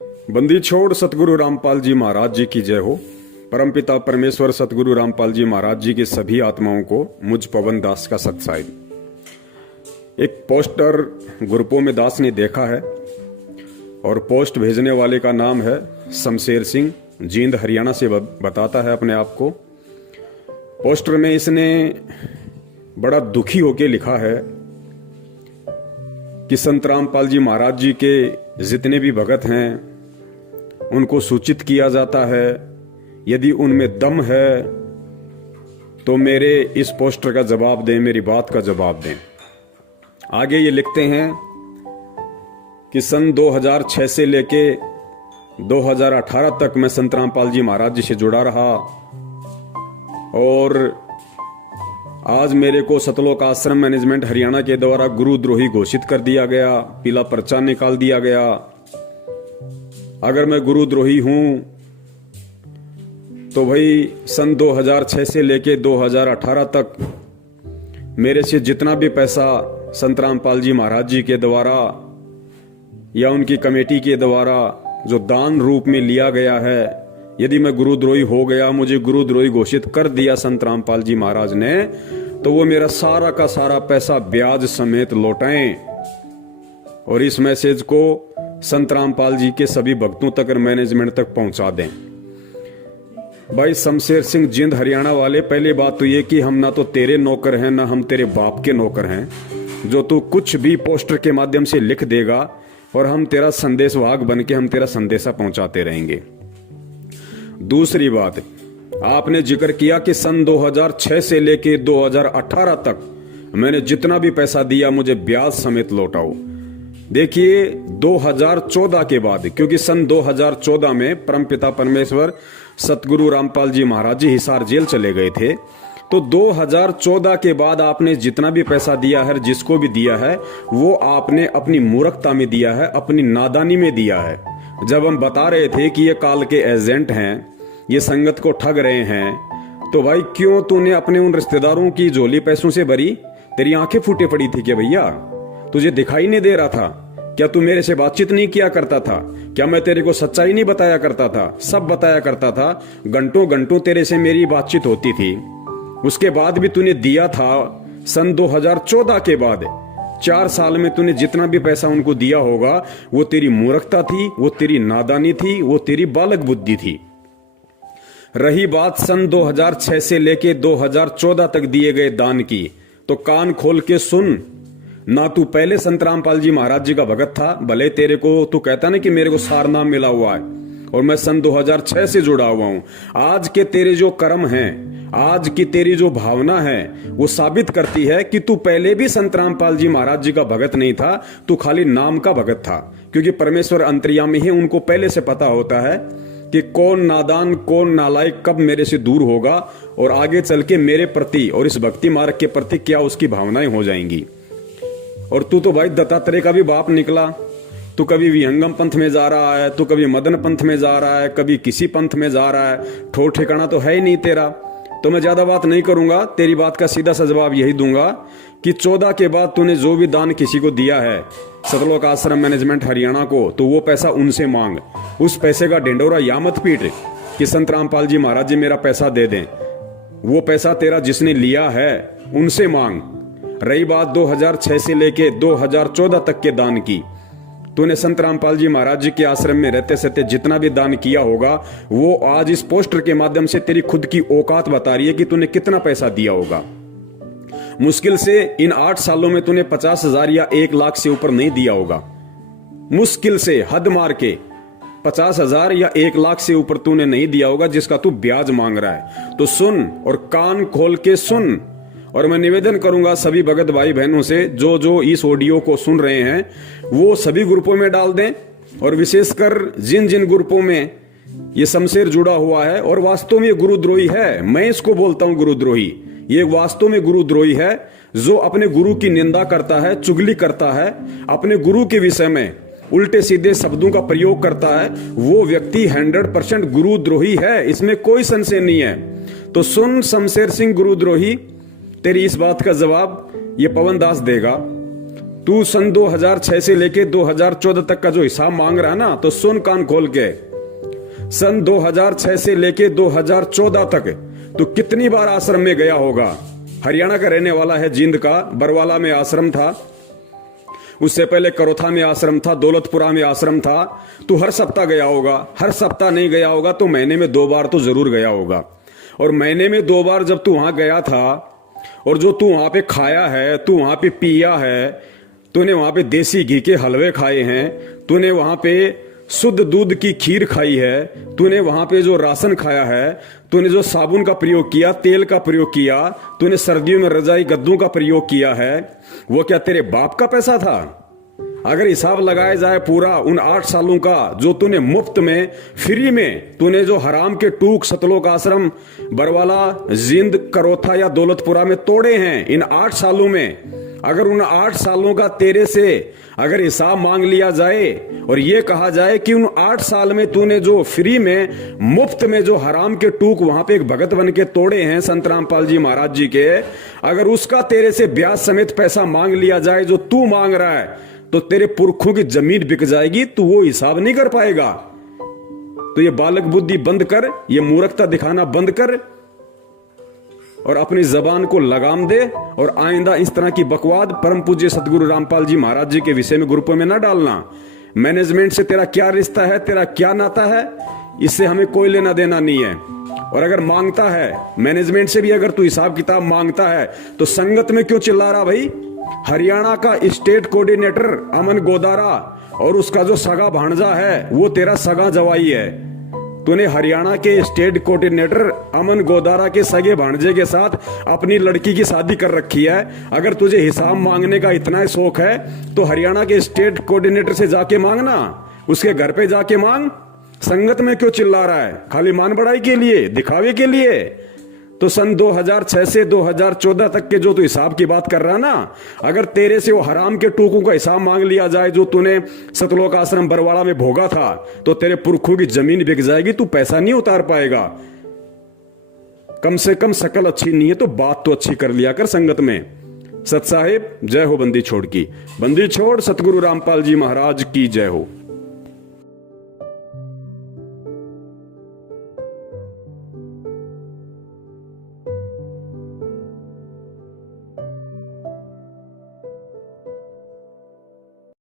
बंदी छोड़ सतगुरु रामपाल जी महाराज जी की जय हो। परमपिता परमेश्वर सतगुरु रामपाल जी महाराज जी की सभी आत्माओं को मुझ पवन दास का सत्साई। एक पोस्टर ग्रुपों में दास ने देखा है और पोस्ट भेजने वाले का नाम है शमशेर सिंह, जींद हरियाणा से बताता है अपने आप को। पोस्टर में इसने बड़ा दुखी होकर लिखा है कि संत रामपाल जी महाराज जी के जितने भी भगत हैं उनको सूचित किया जाता है, यदि उनमें दम है तो मेरे इस पोस्टर का जवाब दें, मेरी बात का जवाब दें। आगे ये लिखते हैं कि सन 2006 से लेके 2018 तक मैं संत रामपाल जी महाराज जी से जुड़ा रहा और आज मेरे को सतलोक आश्रम मैनेजमेंट हरियाणा के द्वारा गुरुद्रोही घोषित कर दिया गया, पीला पर्चा निकाल दिया गया। अगर मैं गुरुद्रोही हूं तो भाई सन 2006 से लेके 2018 तक मेरे से जितना भी पैसा संत रामपाल जी महाराज जी के द्वारा या उनकी कमेटी के द्वारा जो दान रूप में लिया गया है, यदि मैं गुरुद्रोही हो गया, मुझे गुरुद्रोही घोषित कर दिया संत रामपाल जी महाराज ने, तो वो मेरा सारा का सारा पैसा ब्याज समेत लौटाएं और इस मैसेज को संत रामपाल जी के सभी भक्तों तक और मैनेजमेंट तक पहुंचा दें। भाई शमशेर सिंह, जींद हरियाणा वाले, पहली बात तो ये कि हम ना तो तेरे नौकर हैं ना हम तेरे बाप के नौकर हैं। जो तू कुछ भी पोस्टर के माध्यम से लिख देगा और हम तेरा संदेशवाहक बन के हम तेरा संदेशा पहुंचाते रहेंगे। दूसरी बात, आपने जिक्र किया कि सन 2006 से लेके 2018 तक मैंने जितना भी पैसा दिया मुझे ब्याज समेत लौटाओ। देखिए 2014 के बाद, क्योंकि सन 2014 में परमपिता परमेश्वर सतगुरु रामपाल जी महाराज जी हिसार जेल चले गए थे, तो 2014 के बाद आपने जितना भी पैसा दिया है, जिसको भी दिया है, वो आपने अपनी मूर्खता में दिया है, अपनी नादानी में दिया है। जब हम बता रहे थे कि ये काल के एजेंट हैं, ये संगत को ठग रहे हैं, तो भाई क्यों तूने अपने उन रिश्तेदारों की झोली पैसों से भरी? तेरी आंखें फूटे पड़ी थी क्या भैया? तुझे दिखाई नहीं दे रहा था क्या? तू मेरे से बातचीत नहीं किया करता था क्या? मैं तेरे को सच्चाई नहीं बताया करता था? सब बताया करता था। घंटों घंटों तेरे से मेरी बातचीत होती थी। उसके बाद भी तूने दिया था। सन 2014 के बाद 4 साल में तूने जितना भी पैसा उनको दिया होगा, वो तेरी मूर्खता थी, वो तेरी नादानी थी, वो तेरी बालक बुद्धि थी। रही बात सन 2006 से लेके 2014 तक दिए गए दान की, तो कान खोल के सुन। ना तू पहले संत रामपाल जी महाराज जी का भगत था, भले तेरे को तू कहता ना कि मेरे को सार नाम मिला हुआ है और मैं सन 2006 से जुड़ा हुआ हूं। आज के तेरे जो कर्म हैं, आज की तेरी जो भावना है, वो साबित करती है कि तू पहले भी संत रामपाल जी महाराज जी का भगत नहीं था, तू खाली नाम का भगत था। क्योंकि परमेश्वर अंतर्यामी है, उनको पहले से पता होता है कि कौन नादान, कौन नालायक कब मेरे से दूर होगा और आगे चल के मेरे प्रति और इस भक्ति मार्ग के प्रति क्या उसकी भावनाएं हो जाएंगी। और तू तो भाई दत्तात्रेय का भी बाप निकला। तू कभी विहंगम पंथ में जा रहा है, तू कभी मदन पंथ में जा रहा है, कभी किसी पंथ में जा रहा है। ठोर ठिकाना तो है ही नहीं तेरा। तो मैं ज्यादा बात नहीं करूंगा, तेरी बात का सीधा सा जवाब यही दूंगा कि 14 के बाद तूने जो भी दान किसी को दिया है सतलोक आश्रम मैनेजमेंट हरियाणा को, तो वो पैसा उनसे मांग। उस पैसे का ढिंडोरा या मत पीट कि संत रामपाल जी महाराज जी मेरा पैसा दे दें। वो पैसा तेरा जिसने लिया है उनसे मांग। रही बात 2006 से लेके 2014 तक के दान की, तूने संत रामपाल जी महाराज जी के आश्रम में रहते सहते जितना भी दान किया होगा, वो आज इस पोस्टर के माध्यम से तेरी खुद की औकात बता रही है कि तूने कितना पैसा दिया होगा। मुश्किल से इन 8 सालों में तूने 50,000 या 1 लाख से ऊपर नहीं दिया होगा। मुश्किल से हद मार के 50,000 या 1 लाख से ऊपर तूने नहीं दिया होगा, जिसका तू ब्याज मांग रहा है। तो सुन और कान खोल के सुन। और मैं निवेदन करूंगा सभी भगत भाई बहनों से, जो जो इस ऑडियो को सुन रहे हैं वो सभी ग्रुपों में डाल दें। और विशेषकर जिन जिन ग्रुपों में ये शमशेर जुड़ा हुआ है और वास्तव में ये गुरुद्रोही है, मैं इसको बोलता हूं गुरुद्रोही। ये वास्तव में गुरुद्रोही है जो अपने गुरु की निंदा करता है, चुगली करता है, अपने गुरु के विषय में उल्टे सीधे शब्दों का प्रयोग करता है। वो व्यक्ति 100% गुरुद्रोही है, इसमें कोई संशय नहीं है। तो सुन शमशेर सिंह गुरुद्रोही, तेरी इस बात का जवाब ये पवन दास देगा। तू सन 2006 से लेके 2014 तक का जो हिसाब मांग रहा है ना, तो सुन कान खोल के। सन 2006 से लेके 2014 तक तू कितनी बार आश्रम में गया होगा? हरियाणा का रहने वाला है, जींद का, बरवाला में आश्रम था, उससे पहले करोथा में आश्रम था, दौलतपुरा में आश्रम था। तू हर सप्ताह गया होगा। हर सप्ताह नहीं गया होगा तो महीने में 2 बार तो जरूर गया होगा। और महीने में 2 बार जब तू वहां गया था और जो तू वहां पे खाया है, तू वहां पे पिया है, तूने वहां पे देसी घी के हलवे खाए हैं, तूने वहां पे शुद्ध दूध की खीर खाई है, तूने वहां पे जो राशन खाया है, तूने जो साबुन का प्रयोग किया, तेल का प्रयोग किया, तूने सर्दियों में रजाई गद्दों का प्रयोग किया है, वो क्या तेरे बाप का पैसा था? अगर हिसाब लगाया जाए पूरा उन 8 सालों का जो तूने मुफ्त में, फ्री में, तूने जो हराम के टूक सतलोक आश्रम बरवाला, जींद, करोथा या दौलतपुरा में तोड़े हैं इन 8 सालों में, अगर उन 8 सालों का तेरे से अगर हिसाब मांग लिया जाए और ये कहा जाए कि उन 8 साल में तूने जो फ्री में, मुफ्त में जो हराम के टूक वहां पे एक भगत बन के तोड़े हैं संत रामपाल जी महाराज जी के, अगर उसका तेरे से ब्याज समेत पैसा मांग लिया जाए जो तू मांग रहा है, तो तेरे पुरखों की जमीन बिक जाएगी। तू वो हिसाब नहीं कर पाएगा। तो ये बालक बुद्धि बंद कर, ये मूर्खता दिखाना बंद कर और अपनी जबान को लगाम दे। और आइंदा इस तरह की बकवाद परम पूज्य सतगुरु रामपाल जी महाराज जी के विषय में ग्रुपों में न डालना। मैनेजमेंट से तेरा क्या रिश्ता है, तेरा क्या नाता है, इससे हमें कोई लेना देना नहीं है। और अगर मांगता है मैनेजमेंट से भी, अगर तू हिसाब किताब मांगता है तो संगत में क्यों चिल्ला रहा भाई? हरियाणा का स्टेट कोऑर्डिनेटर अमन गोदारा और उसका जो सगा भांजा है वो तेरा सगा जवाई है। तूने हरियाणा के स्टेट कोऑर्डिनेटर अमन गोदारा के सगे भांजे के साथ अपनी लड़की की शादी कर रखी है। अगर तुझे हिसाब मांगने का इतना ही शौक है तो हरियाणा के स्टेट कोऑर्डिनेटर से जाके मांगना, उसके घर पे जाके मांग। संगत में क्यों चिल्ला रहा है? खाली मान बढ़ाई के लिए, दिखावे के लिए। तो सन 2006 से 2014 तक के जो तू हिसाब की बात कर रहा ना, अगर तेरे से वो हराम के टूकों का हिसाब मांग लिया जाए जो तूने सतलोक आश्रम बरवाड़ा में भोगा था, तो तेरे पुरखों की जमीन बिक जाएगी। तू पैसा नहीं उतार पाएगा। कम से कम शकल अच्छी नहीं है तो बात तो अच्छी कर लिया कर संगत में। सत साहिब, जय हो बंदी छोड़ की। बंदी छोड़ सतगुरु रामपाल जी महाराज की जय हो।